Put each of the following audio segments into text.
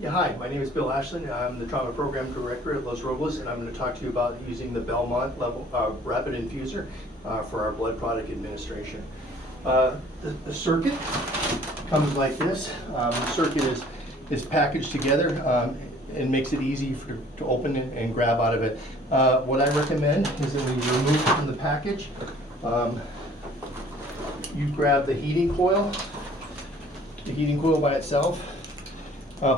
Yeah, hi, my name is Bill Ashland. I'm the Trauma Program Director at Los Robles, and I'm going to talk to you about using the Belmont rapid infuser for our blood product administration. The circuit comes like this. The circuit is packaged together and makes it easy to open it and grab out of it. What I recommend is that when you remove it from the package, you grab the heating coil by itself.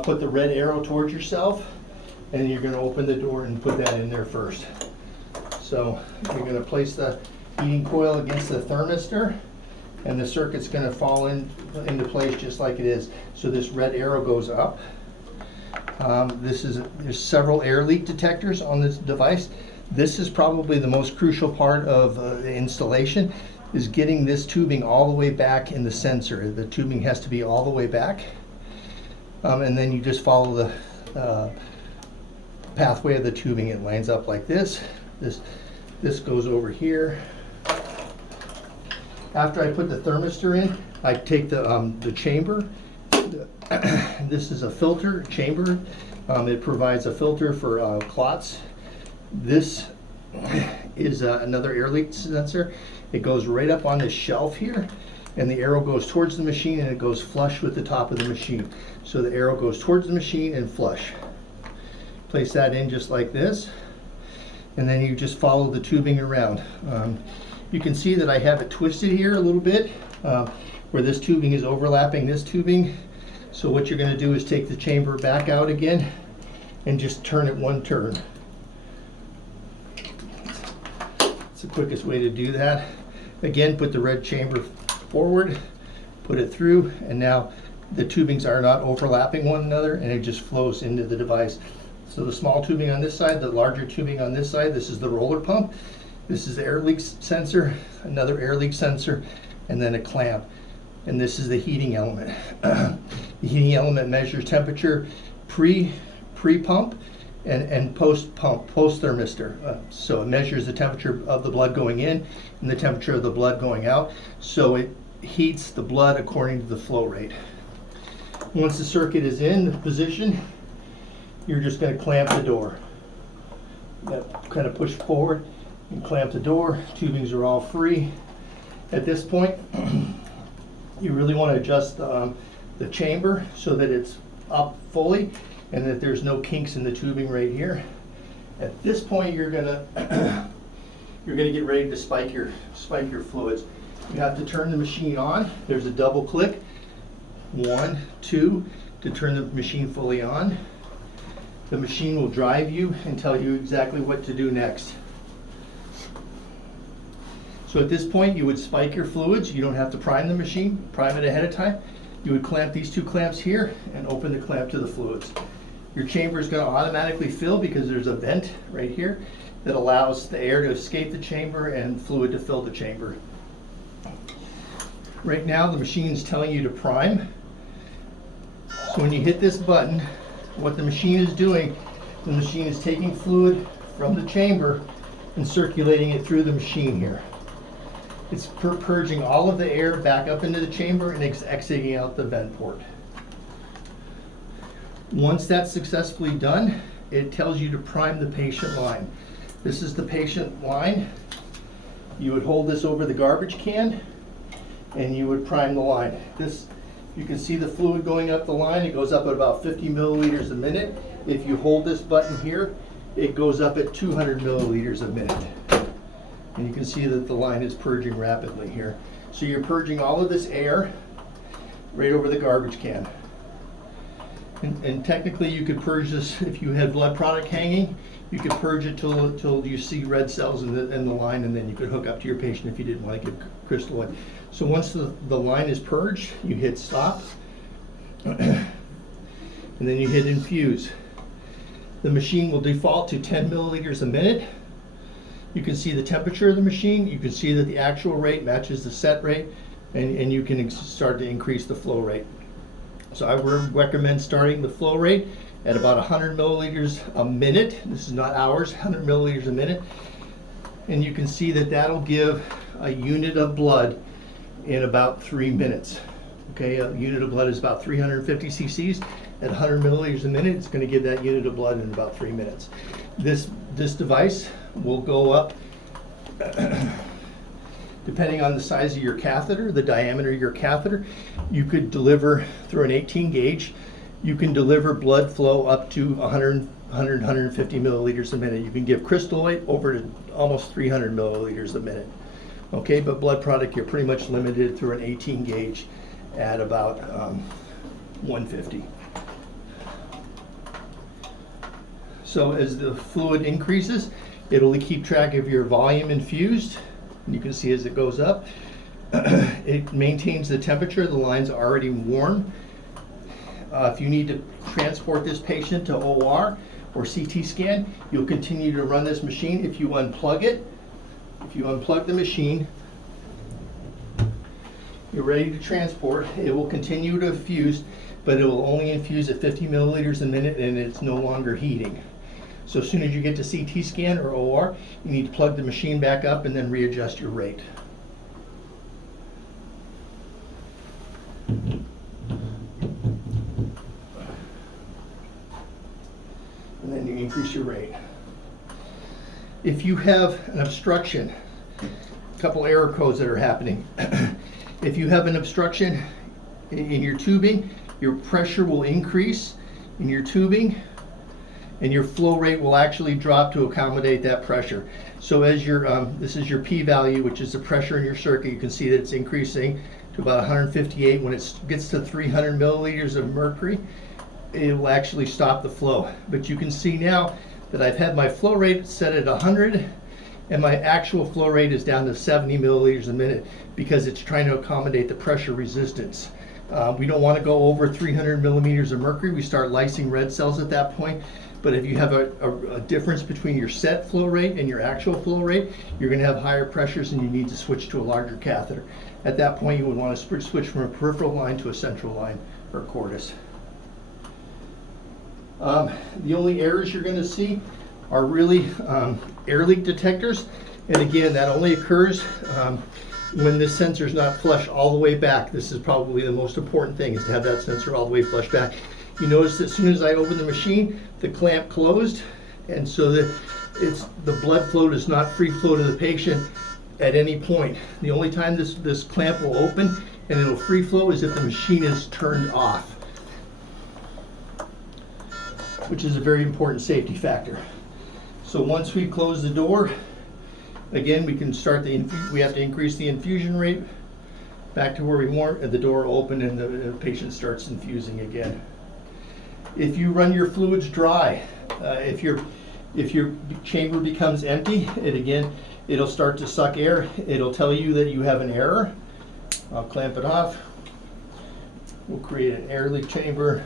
Put the red arrow towards yourself, and you're going to open the door and put that in there first. So you're going to place the heating coil against the thermistor, and the circuit's going to fall into place just like it is. So this red arrow goes up. There's several air leak detectors on this device. This is probably the most crucial part of the installation, is getting this tubing all the way back in the sensor. The tubing has to be all the way back. And then you just follow the pathway of the tubing. It lines up like this. This goes over here. After I put the thermistor in, I take the chamber. This is a filter chamber. It provides a filter for clots. This is another air leak sensor. It goes right up on this shelf here, and the arrow goes towards the machine, and it goes flush with the top of the machine. So the arrow goes towards the machine and flush. Place that in just like this, and then you just follow the tubing around. You can see that I have it twisted here a little bit, where this tubing is overlapping this tubing. So what you're going to do is take the chamber back out again and just turn it one turn. It's the quickest way to do that. Again, put the red chamber forward, put it through, and now the tubings are not overlapping one another, and it just flows into the device. So the small tubing on this side, the larger tubing on this side, this is the roller pump. This is the air leak sensor, another air leak sensor, and then a clamp. And this is the heating element. The heating element measures temperature pre-pump and post-pump, post-thermistor. So it measures the temperature of the blood going in and the temperature of the blood going out. So it heats the blood according to the flow rate. Once the circuit is in position, you're just going to clamp the door. Kind of push forward and clamp the door. Tubings are all free. At this point, you really want to adjust the chamber so that it's up fully and that there's no kinks in the tubing right here. At this point, you're gonna get ready to spike your fluids. You have to turn the machine on. There's a double click, 1, 2, to turn the machine fully on. The machine will drive you and tell you exactly what to do next. So at this point, you would spike your fluids. You don't have to prime the machine, prime it ahead of time. You would clamp these two clamps here and open the clamp to the fluids. Your chamber is going to automatically fill because there's a vent right here that allows the air to escape the chamber and fluid to fill the chamber. Right now, the machine is telling you to prime. So when you hit this button, what the machine is doing, the machine is taking fluid from the chamber and circulating it through the machine here. It's purging all of the air back up into the chamber and exiting out the vent port. Once that's successfully done, it tells you to prime the patient line. This is the patient line. You would hold this over the garbage can and you would prime the line. You can see the fluid going up the line. It goes up at about 50 milliliters a minute. If you hold this button here, it goes up at 200 milliliters a minute. And you can see that the line is purging rapidly here. So you're purging all of this air right over the garbage can. And technically you could purge this, if you had blood product hanging, you could purge it till you see red cells in the line, and then you could hook up to your patient if you didn't want to give crystalloid. So once the line is purged, you hit stop, and then you hit infuse. The machine will default to 10 milliliters a minute. You can see the temperature of the machine. You can see that the actual rate matches the set rate, and you can start to increase the flow rate. So I would recommend starting the flow rate at about 100 milliliters a minute. This is not hours, 100 milliliters a minute. And you can see that that'll give a unit of blood in about 3 minutes. Okay, a unit of blood is about 350 cc's. at 100 milliliters a minute, it's going to give that unit of blood in about 3 minutes. This device will go up depending on the size of your catheter, the diameter of your catheter. You could deliver through an 18 gauge, you can deliver blood flow up to 150 milliliters a minute. You can give crystalloid over to almost 300 milliliters a minute. Okay, but blood product, you're pretty much limited through an 18 gauge at about 150. So as the fluid increases, it'll keep track of your volume infused. You can see as it goes up, it maintains the temperature. The line's already warm. If you need to transport this patient to OR or CT scan, you'll continue to run this machine. If you unplug it, if you unplug the machine, you're ready to transport. It will continue to infuse, but it will only infuse at 50 milliliters a minute, and it's no longer heating. So as soon as you get to CT scan or OR, you need to plug the machine back up and then readjust your rate. And then you increase your rate. If you have an obstruction, a couple error codes that are happening. If you have an obstruction in your tubing, your pressure will increase in your tubing, and your flow rate will actually drop to accommodate that pressure. So as your, this is your p-value, which is the pressure in your circuit, you can see that it's increasing to about 158. When it gets to 300 milliliters of mercury, it will actually stop the flow. But you can see now that I've had my flow rate set at 100, and my actual flow rate is down to 70 milliliters a minute because it's trying to accommodate the pressure resistance. We don't want to go over 300 millimeters of mercury. We start lysing red cells at that point. But if you have a difference between your set flow rate and your actual flow rate, you're going to have higher pressures and you need to switch to a larger catheter. At that point, you would want to switch from a peripheral line to a central line or cordis. The only errors you're going to see are really air leak detectors. And again, that only occurs when this sensor is not flushed all the way back. This is probably the most important thing, is to have that sensor all the way flushed back. You notice that as soon as I open the machine, the clamp closed, and so that the blood flow does not free flow to the patient at any point. The only time this clamp will open and it'll free flow is if the machine is turned off, which is a very important safety factor. So once we close the door, again, we can start we have to increase the infusion rate back to where we want, and the door open and the patient starts infusing again. If you run your fluids dry, if your chamber becomes empty, it'll start to suck air. It'll tell you that you have an error. I'll clamp it off. We'll create an air leak chamber.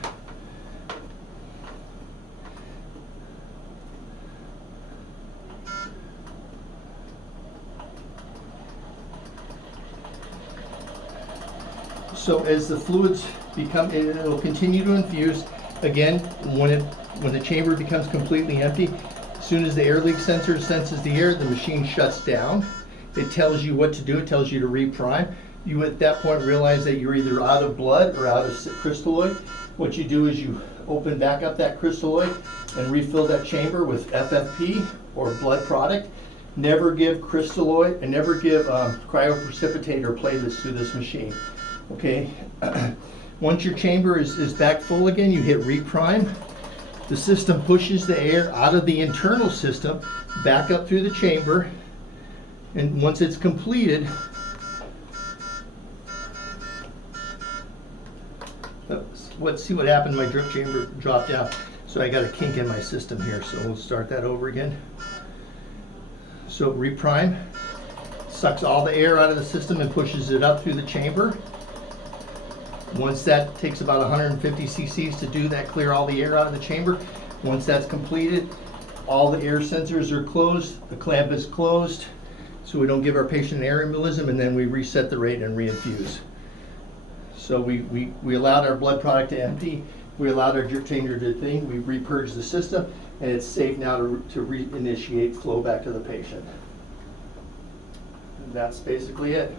So as the fluids it'll continue to infuse. Again, when the chamber becomes completely empty, as soon as the air leak sensor senses the air, the machine shuts down. It tells you what to do. It tells you to reprime. You at that point realize that you're either out of blood or out of crystalloid. What you do is you open back up that crystalloid and refill that chamber with FFP or blood product. Never give crystalloid and never give cryoprecipitate or platelets to this machine. Okay. Once your chamber is back full again, you hit reprime. The system pushes the air out of the internal system back up through the chamber, and once it's completed, let's see what happened. My drip chamber dropped out, so I got a kink in my system here, so we'll start that over again. So reprime, sucks all the air out of the system and pushes it up through the chamber. Once that takes about 150 cc's to do that, clear all the air out of the chamber. Once that's completed, all the air sensors are closed, the clamp is closed, so we don't give our patient an air embolism, and then we reset the rate and reinfuse. So we allowed our blood product to empty, we allowed our drip changer to thing, we repurged the system, and it's safe now to reinitiate flow back to the patient. And that's basically it.